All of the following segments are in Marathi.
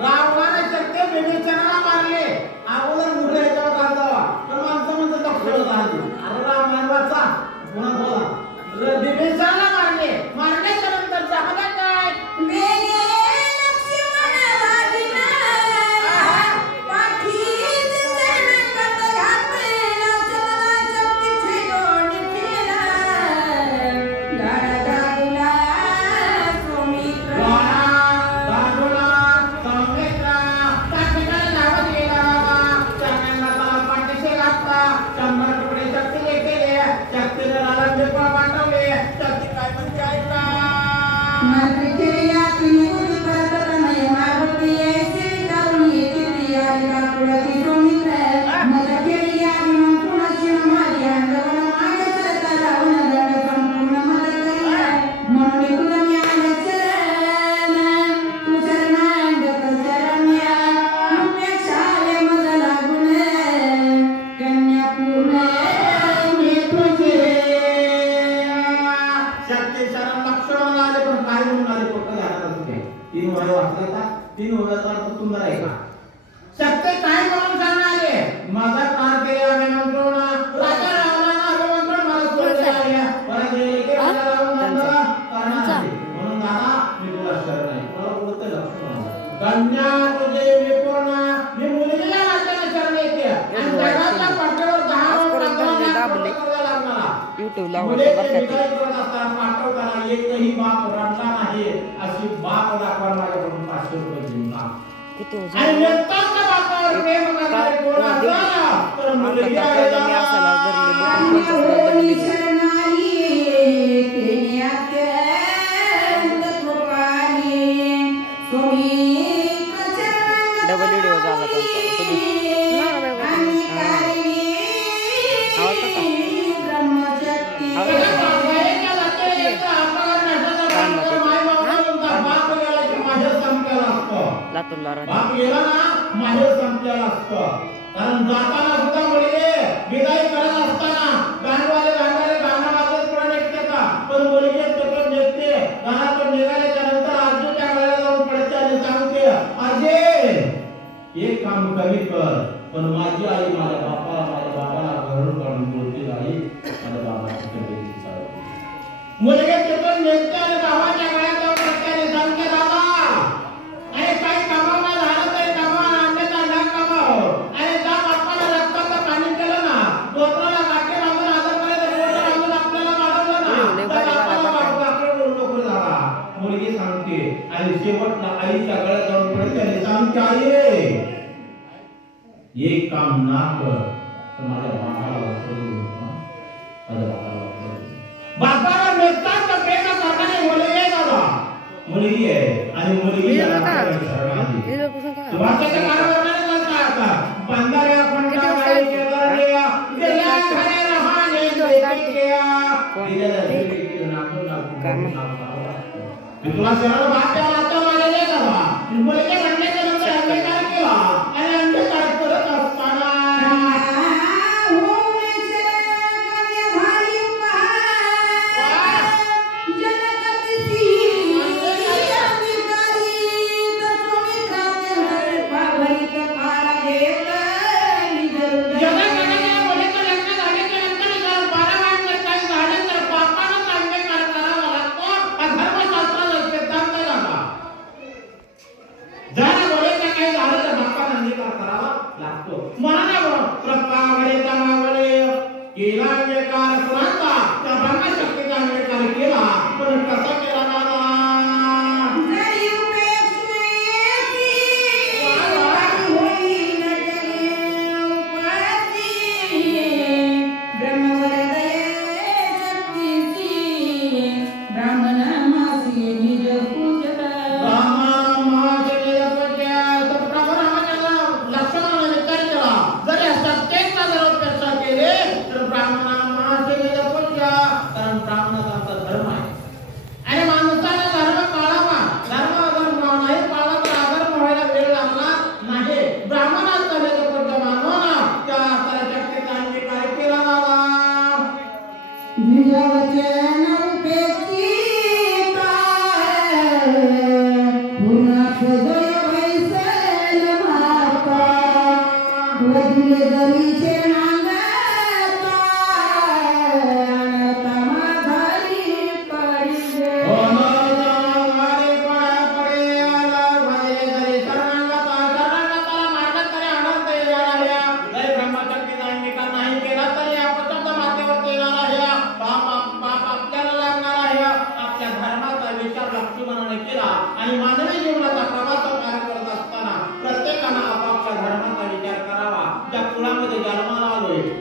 रावणाने शक्य विवेचनाला मारले अगोदर मुलं याच्यावर काढावा पण माणसं म्हणतात लक्ष्मण राहतो अरे रामायण वाचा पुन्हा बोला विवेचनाला मारले मारण्याच्या नंतर जहाजा काय एकही बाप रडला नाही अशी बाप दाखवा माझ्याकडून 500 रुपये घेऊन आणि नेतांच्या बापावर प्रेम करणारे कोण असला तर मुलगी डबल व्हिडिओ झाला बाप गेला ना माहेर संपलेला असतं कारण जाताना सुद्धा मुलगी विदाई करत असताना गाणवाले गाणं वाजत पण निघते का पण मुलगी तिकडून निघते गाणातून निघाल्याच्या नंतर आजूच्या वेळेला जाऊन पडते आणि सांगते आजी एक काम कमी कर पण माझी आई माझ्या बापाला घरून काढून बोलते आई माझ्या बाबाची तब्येत चालू मुलगी तिकडून निघते आणि गावाच्या वेळेला जाऊन पडते आणि सांगते बाबा काही कमावा झालं तरी कमावा आणण्याचा न कमाव आणि त्या बापाला रक्ताचं पाणी केलं ना डोक्याला काटे बांधून आजारपर्यंत डोकं बांधून आपल्याला वाढवलं ना झाला मुलगी सांगते आणि शेवटला आईच्या गळ्यात जाऊन पडते आणि सांगते आई एक काम ना कर तर माझ्या बापाला बापाला नेताचं प्रेम करणारी मुलगी आहे दादा मुलगी आहे आणि मुलगी तुला सरळ बाप्या वाचा मारले का मुलगी म्हणण्याच्या नंतर अंगीकार केला आणि अंगीकार करत असताना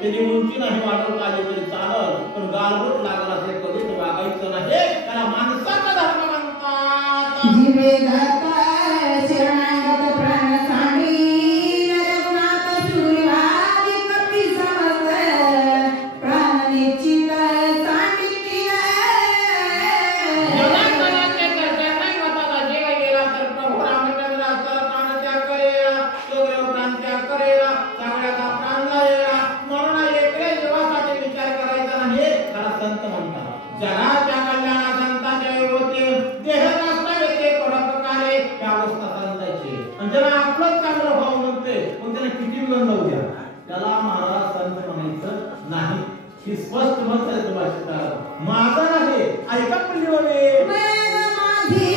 त्याची उंची नाही वाढवता आली तरी चालल, पण गालबोट लागला असे कधीच वागायचं नाही. त्याला माणसाचा धर्म म्हणतात. जीवे घाता शरणागत प्राण सांडी रघुनाथ सूर्यवादी कपी समज प्राण निश्चित सांगितली जगातनाचे करते नाही मताचा जीव गेला तर प्रभू रामचंद्र असला प्राण त्याग करेल, योगदेव प्राण त्याग करेल, सगळ्याचा प्राण जाईल. म्हणून एकटे जीवासाठी विचार करायचा नाही. त्याला संत म्हणतात. जगाच्या कल्याणा संतांच्या होते देह नसता येते परोपकारे या अवस्था संतांची. आणि ज्याला आपलंच चांगलं भाव म्हणते मग त्याला किती गंध होऊ द्या, त्याला महाराज संत म्हणायचं नाही. ही स्पष्ट मत आहे तुम्हाला. माझा नाही ऐका पल्ली वगैरे माझी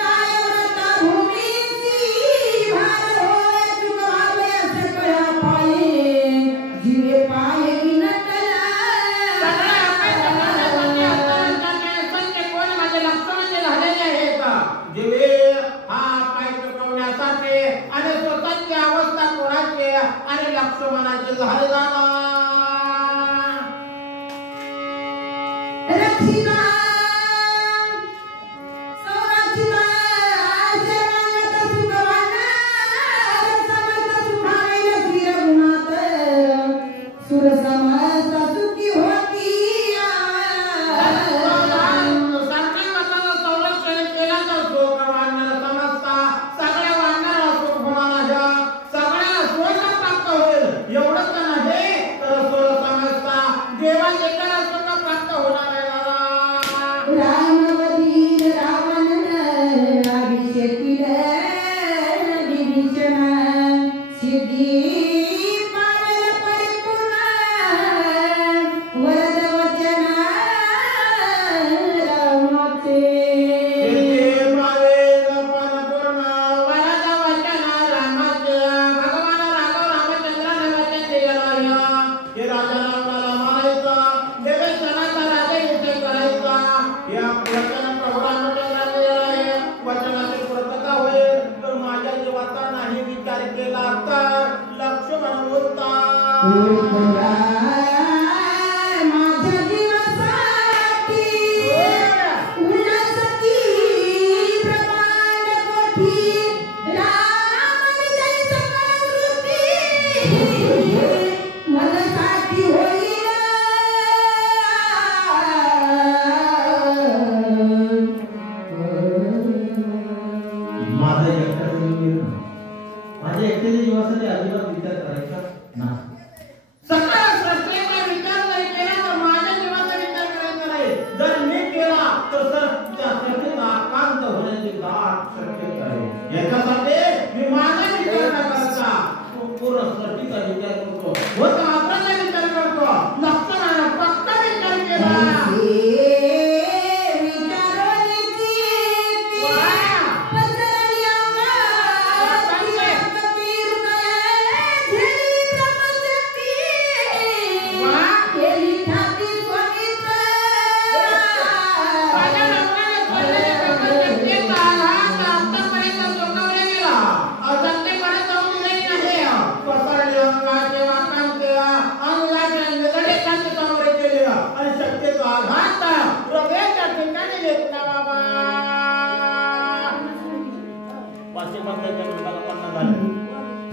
काय व्रता भूमीची भार होय तुझे सकळा पाये जीवे पाये विनतला सगळ्या आपल्या जमान्यामध्ये संत कोण माझे लक्षण झालेले आहेत. दिवे हा पाय चुकवण्यासाठी आणि स्वतःची अवस्था कोणाची आणि लक्ष्मणाची झाले जाणार. रक्षिता संरक्षिता शरणागत सुखवान समस्त सुखावेल श्री रघुनाथ सुर समस्त सुखी होती सरकारनं संरक्षण केलं तर सुख वाढणार समजता सगळ्या वाढणार सुख होणार, सगळ्या सुख प्राप्त होईल. एवढंच नाही तर सुर समजता देवाचे त्याला सुख प्राप्त होणार आहे. रामवदीन रावणन अभिषेकील विभीषण सिद्धी पावेल परिपूर्ण वरद वचन रामाचे सिद्धी पावेल परिपूर्ण वरद वचन रामाचे. भगवान रामचंद्राने वचन दिलेलं आहे की राजा रामाला मारायचं, देवेश्वराचा राज्याभिषेक करायचा. या वचन प्रभू रामचंद्राने दिलेलं आहे. वचनाची पूर्तता होईल. तर माझ्या जीवाचा नाही विचार केला तर लक्ष्मण बोलतात. माझ्या दिवसासाठी उल्हासकी प्रमाण कोठी राम हृदय सकळ सृष्टी मनासाठी होईल माझ्या एकट्याच्या जीवासाठी अजिबात विचार करायचा नाही. सगळ्या सृष्टीचा विचार जरी केला तर माझ्या जीवाचा विचार करायचा नाही. जर मी केला तर त्या सृष्टीचा आकांत होण्याची दाट शक्यता आहे. याच्यासाठी मी माझा विचार न करता पूर्ण सृष्टीचा विचार करतो, होत मात्राचा विचार करतो. लक्ष्मणाने पक्का विचार केला.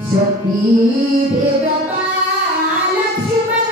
शक्ती भेदता लक्ष्मण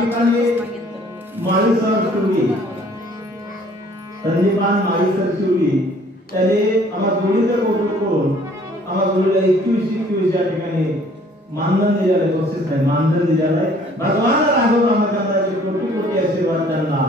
ठिकाणी माळी सर शिवली, संदीपान माळी सर शिवली, त्याने आम्हा जोडीचं कौतुक करून आम्हा जोडीला 21 या ठिकाणी मानधन दिलेलं आहे, बक्षीस नाही मानधन दिलेलं आहे. भगवान राघव रामचंद्राचे कोटी कोटी आशीर्वाद त्यांना.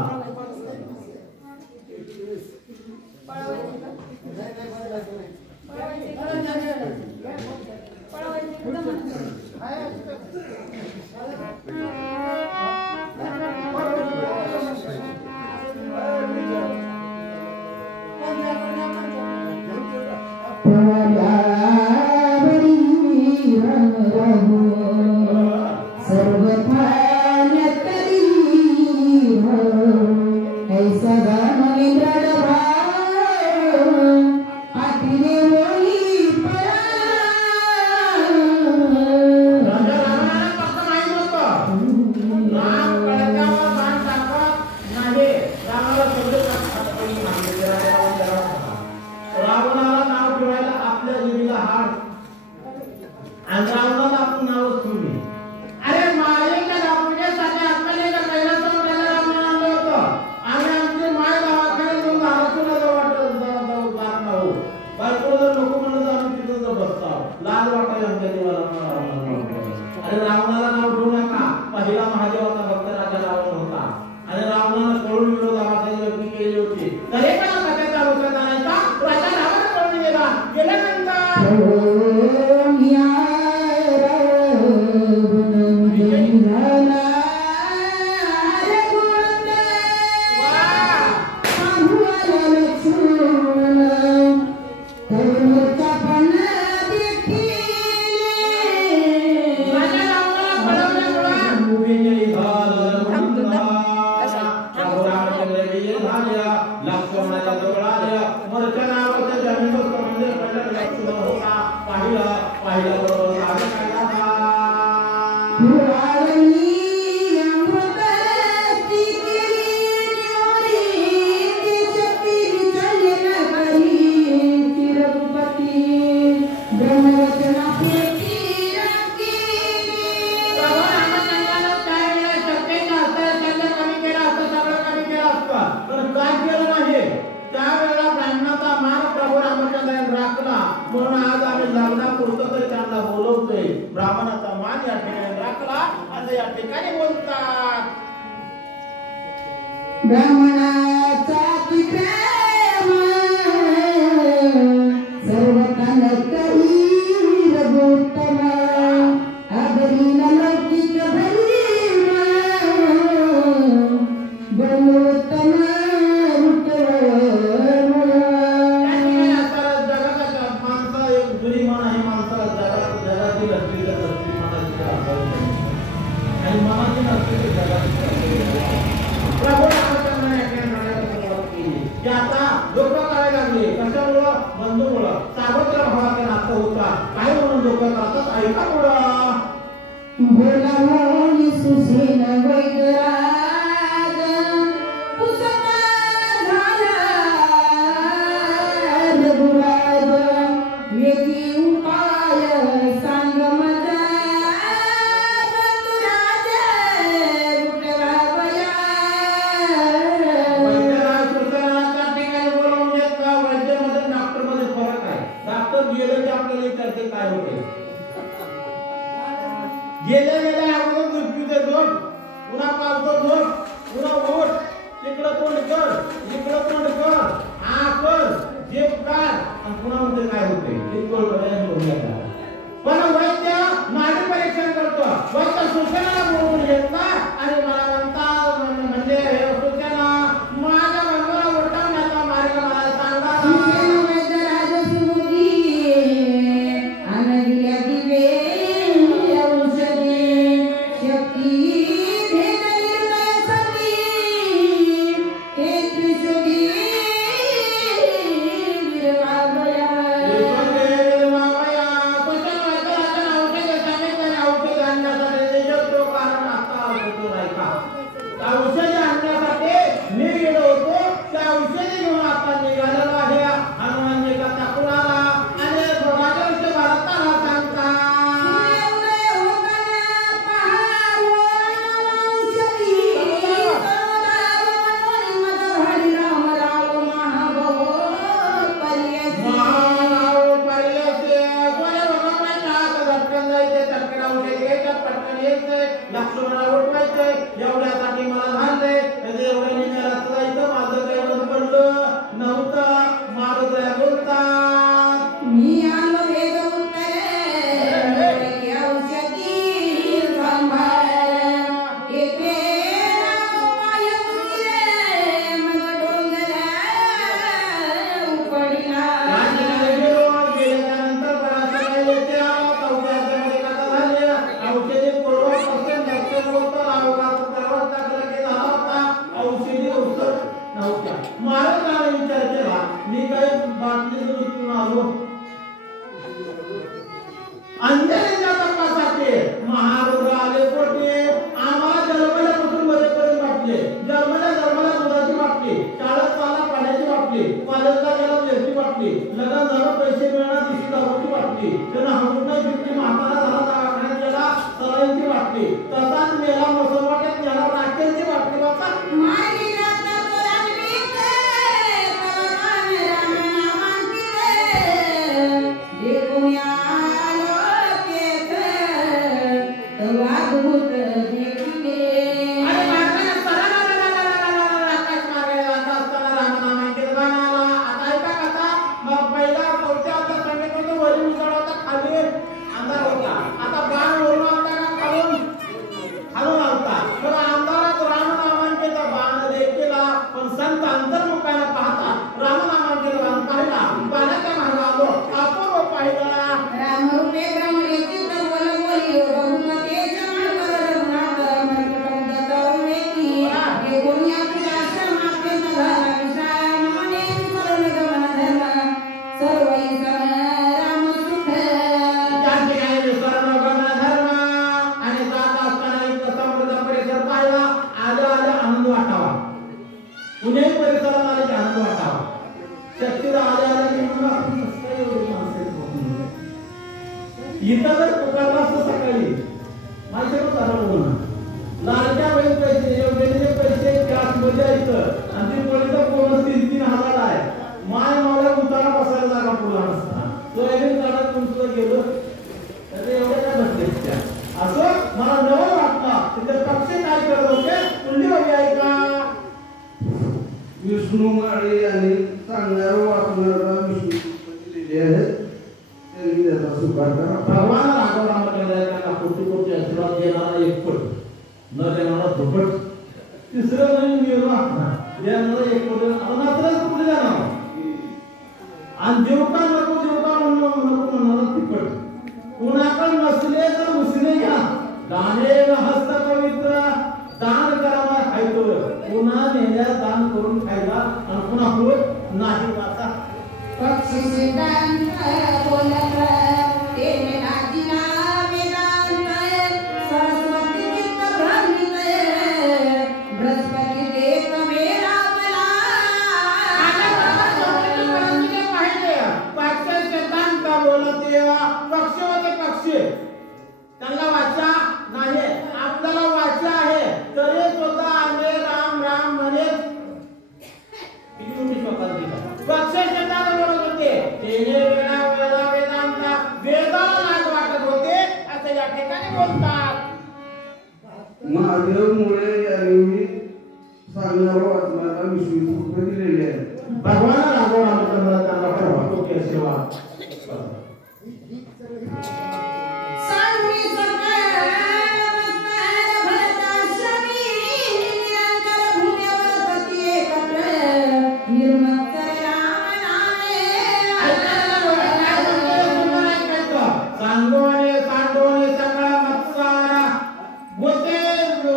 लक्ष्मणाला उठवायचंय एवढ्यासाठी मला झालंय त्याचे एवढ्या निघाला जायचं माझं काही बंद पडलं नव्हतं मारुद्या बोलतात मी आलो वेद उत्तरे औषधी संभार येथे पाय तुझे मग डोंगरा उपडला गेल्यानंतर बराच काही येते चौथ्यामध्ये कथा झाली औषधी पूर्वपासून दक्षिण उत्तर अवघात पर्वत टाकला की झाला होता औषधी उत्तर नव्हत्या महाराजांनी विचार केला मी काही बाटली उचलून आलो अंधेरीच्या तपासाठी महारुद्र आले पोटे आम्हाला जन्मल्यापासून मरेपर्यंत वाटले जन्मल्या दुधाची वाटली शाळेत चालला पाण्याची वाटली कॉलेजला गेला जेवची वाटली लग्न झालं पैसे मिळणार दिशी दारूची वाटली त्यांना हमुना बिटली म्हातारा झाला दवाखान्यात गेला सलाईंची वाटली तसाच मेला मुसलमानात गेला राखेलची वाटली बाबा मारी राता तोरण मीते तवान राम नामांकिते देखुया लोकेत तवादूत देखिले अरे मागण्या आकाश मागे आता असताना रामनामांकित गाणाला आता ऐका कथा मग पहिला चौथ्या आता संगीत वरी उजाड होता खाली अंधार होता आता बाण वरून आलता का खालून आलता तर अंधारात रामनामांकित बाण देखील पण संत अंतर्मुखाने पाहता रामनामांकित बाण पाहिला बाणाच्या मागे आलो अपूर्व पाहिला रामरूपे ब्रह्मरेती तर्वल बोली बहुमते जमाल रघुनाथ मरकटौद चौवेती देखुया तुझा माते नघाला विषय मने करुण गमन धर्म सर्वै सम राम सुख ज्यांचे काही विसरण गमन धर्म आणि जात असताना एक समृद्ध परिसर पाहिला आल्या आनंद वाटावा पुणे परिसरात आले की आनंद वाटावा शक्तीला आल्या की म्हणून आपण कसं एवढी माणसं इथं जर पुकारला असतं सकाळी माझ्याकडे चालू बोलणं लालच्या वेळेस पैसे एवढे पैसे कॅशमध्ये यायचं आणि ती पोलीचा बोनस 3,000 आहे माय मावळ्या उतारा बसायला जागा पुढला नसता सोयाबीन काढत तुमचं गेलं त्याचे एवढे काय भेटले असं मला नवल वाटलं तिथे पक्षी काय करत होते पुंडी वगैरे आहे का विष्णू माळी आणि सांगणार वाचणारा विष्णू दिलेले आहेत त्यांनी त्याचा स्वीकार करा भगवान राघव रामचंद्रांना कोटी आशीर्वाद देणारा एकपट न देणारा दुपट तिसरं नाही गेलो देणारा एकपट अनात्रच पुढे जाणार आणि जेवता नको म्हणणारा तिपट कुणाकडे नसले तर उसने घ्या दाने हस्त पवित्र दान करावा खायचो पुन्हा नेल्या दान करून खायला आणि पुन्हा होत नाही वाचा पक्षी सिद्धांत बोलत तेने नाजिना वेदांत सरस्वती चित्त भ्रमित बृहस्पती देव वेरावला पक्ष सिद्धांत बोलते पक्ष होते पक्षी त्यांना वाचा नाही आपल्याला वाचा आहे तरी सुद्धा आम्ही राम राम म्हणे पक्ष सिद्धांत बोलत होते तेने वेदांत वेदाला लाज वाटत होते असं या ठिकाणी बोलतात महादेव मुळे यांनी सांगणार वाचणारा विष्णू सूत्र दिलेले आहे भगवान राघव रामचंद्र त्यांना परवा के सेवा सांगवी सरकार नमस्कार भरताश्रमी निरंतर भूम्यावर पती एकत्र निर्मत्सर राम नामे सांगोने सगळा मत्सर भूते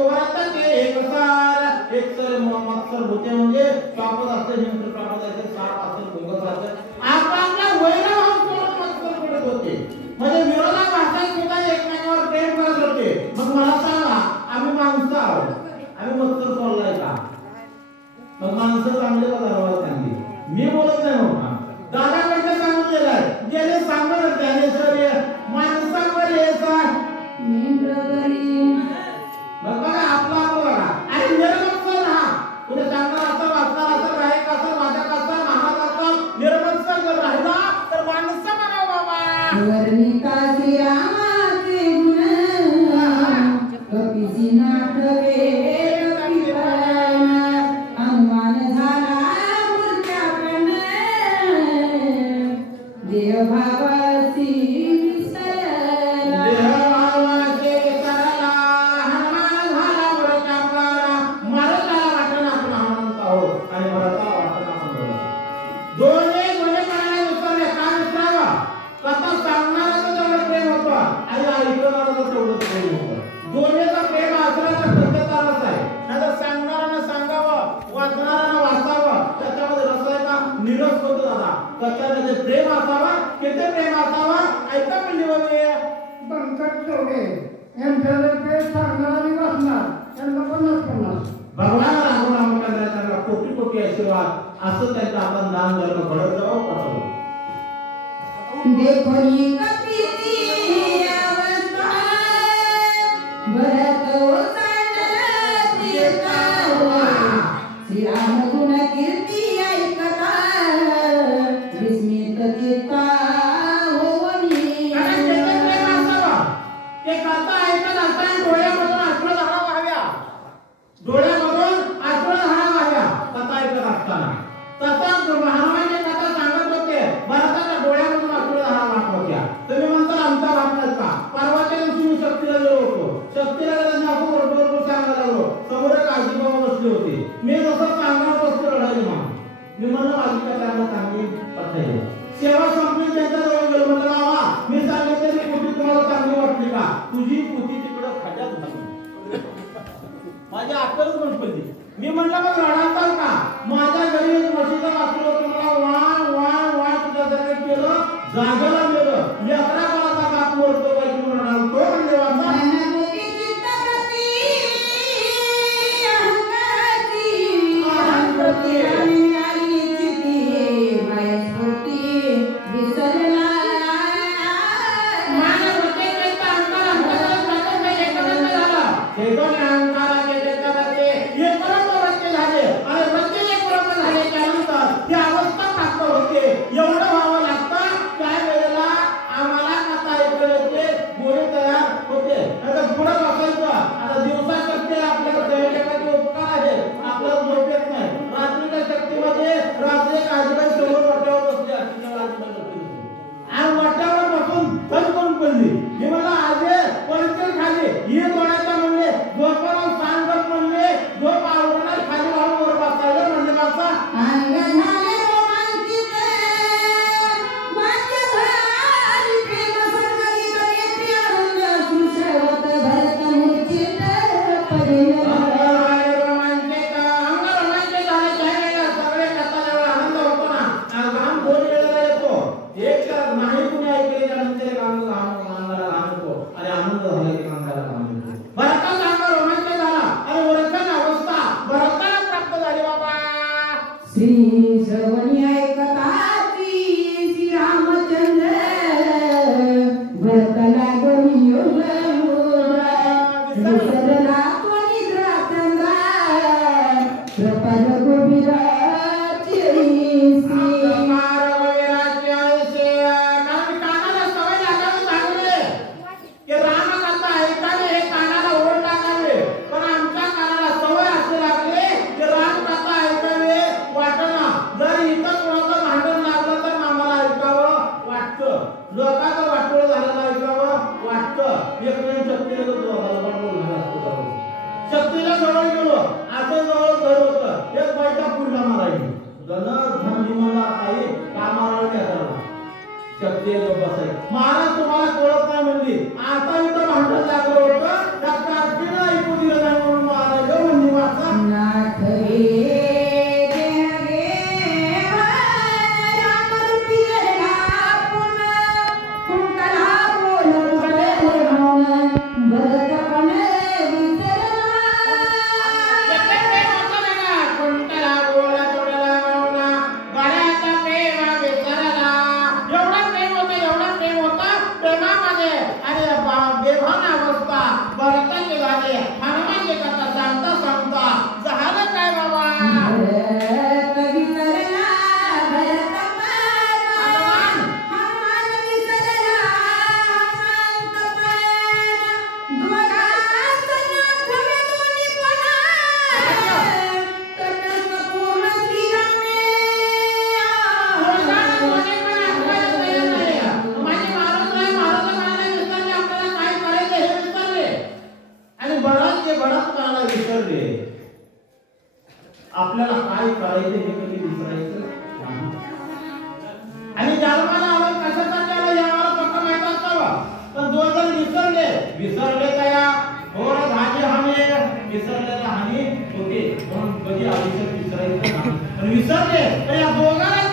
वर्तते एकसार एकसर मत्सर भूते म्हणजे पापद असते नियंत्रण पापद असते साप असते भोगत असते आपला वैरभाव सोडून मत्सर करत होते म्हणजे विरोधाभासात सुद्धा एकमेकांवर प्रेम करत होते मग मला सांगा आम्ही माणसं आहोत आम्ही मत्सर सोडलाय का मग माणसं चांगले का धर्माला चांगली मी बोलत नाही नव्हता दादा कडे सांगून गेलाय गेले सांगत ज्ञानेश्वरी माणसावर यायचा निंद्रवरी मग बघा आपला बघा अरे निरमत्सर हा कुठे सांगणार असं वाचणार असं गायक असं वादक असं महाराज कथामध्ये प्रेम असावा, किती प्रेम असावा ऐका म्हणली बाबे. बंकट चौघे यांच्यातर्फे सांगणारी वाचणार त्यांना 50-50. भगवान राघवराम करण्याचा कोटी कोटी आशीर्वाद असं त्यांचं आपण दान धर्म घडत जाऊ कसं. देखोनी कपीती अवस्था भरत ओसांडला तीर्था श्रीराम गुण कीर्ती ऐकता विस्मित चित्ता होवनी. ते कथा ऐकत असताना डोळ्यामधून अश्रू धारा व्हाव्या, डोळ्यामधून अश्रू धारा व्हाव्या कथा ऐकत असताना. तसंच हनुमानजी कथा सांगत होते, भरताच्या डोळ्यामधून अश्रू धारा वाहत होत्या. तुम्ही म्हणता आमचा भाग नाही का? परवाच्या दिवशी मी शक्तीला गेलो होतो, शक्तीला त्यांनी आपण बरोबर सांगायला लागलो. समोर एक आजीबाबा बसले होते, मी जसं सांगणार बसतो रडायला मग मी म्हणलं माझी कथा चांगली कथा आहे. सेवा संपली, त्यांच्या जवळ गेलो, म्हटलं बाबा मी सांगितलेली कृती तुम्हाला चांगली वाटली का? तुझी कृती तिकडं खड्यात घालून माझी अक्कलच बंद पडली. मी म्हणलं मग रडाल का? माझ्या घरी एक म्हशीचं वासरू होतं, मला वाण वाण वाण तुझ्यासारखं केलं, जागेला गेलं, लेकरा कोणाचा बाप मोडतो पाहिजे म्हणून रडाल तो म्हणजे वाचा. मनमुखी चित्तवृत्ती अहंकारती आणि आली चित्ती मायस्फूर्ती विसरला. माझ्या बुद्धीचा अंतर अंतरात एकपर्यंत झाला. हे दोन अहंकाराचे त्याच्यामध्ये एकपर्यंत झाले आणि प्रत्येक एकपर्यंत झाले त्यानंतर ती अवस्था प्राप्त होते. एवढं व्हावं लागतं त्यावेळेला आम्हाला कथा ऐकू येते, गोळी तयार होते. आता पुढे बसायचं. आता दिवसा शक्ती आपल्याला दैनिकाचे उपकार आहे, आपल्याला झोप येत नाही. रात्रीच्या शक्तीमध्ये रात्री आजीबाई समोर वाट्यावर बसली असते, आणि वाट्यावर बसून बंद करून पडली. मी मला आजे परिचय खाली ही गोळ्याचा म्हणले झोपाला सांगत म्हणले झोप आवडणार खाली वाहून वर बसायला म्हणले बाबा अंग झाले रोमांचित वाक्य झाली प्रेम सरकारी करेत्री आनंद सुशवत भरत मूर्छित पडिला. आनंद होतो ना, घाम 2 वेळेला येतो. एक नाही कुणी ऐकले त्यानंतर अंगाला घाम येतो आणि आनंद झाला की अंगाला घाम येतो. भरताचा अंग रोमांच झाला आणि वरचन अवस्था भरताला प्राप्त झाली बाबा. श्री श्रवणी ऐकता श्री रामचंद्र भरतला गणी योग विसरला तो निद्रा चंद्रा कृपल गोविरा लोकांचं वाटोळ झालेलं ऐकावं वाटतं. एक वेळ शक्तीला शक्तीला जवळ गेलो, आता जवळ घर होतं, एक बायका पुढला मारायची का मारायला शक्ती बसाय. महाराज तुम्हाला कळत नाही म्हणली, आता इथं भांडण लागलं होतं त्या कार्तीला ऐकू दिलं नाही म्हणून महाराज म्हणली वाचा. नाथ रे आपल्याला काय करायचं हे कधी विसरायचं नाही. आणि जन्माला आलं कशासाठी आलं यावर फक्त माहित असावं. पण 2 जण विसरले तया थोर झाली हानी, विसरलेला हानी होते. म्हणून कधी आयुष्यात विसरायचं नाही. पण विसरले तर या दोघांना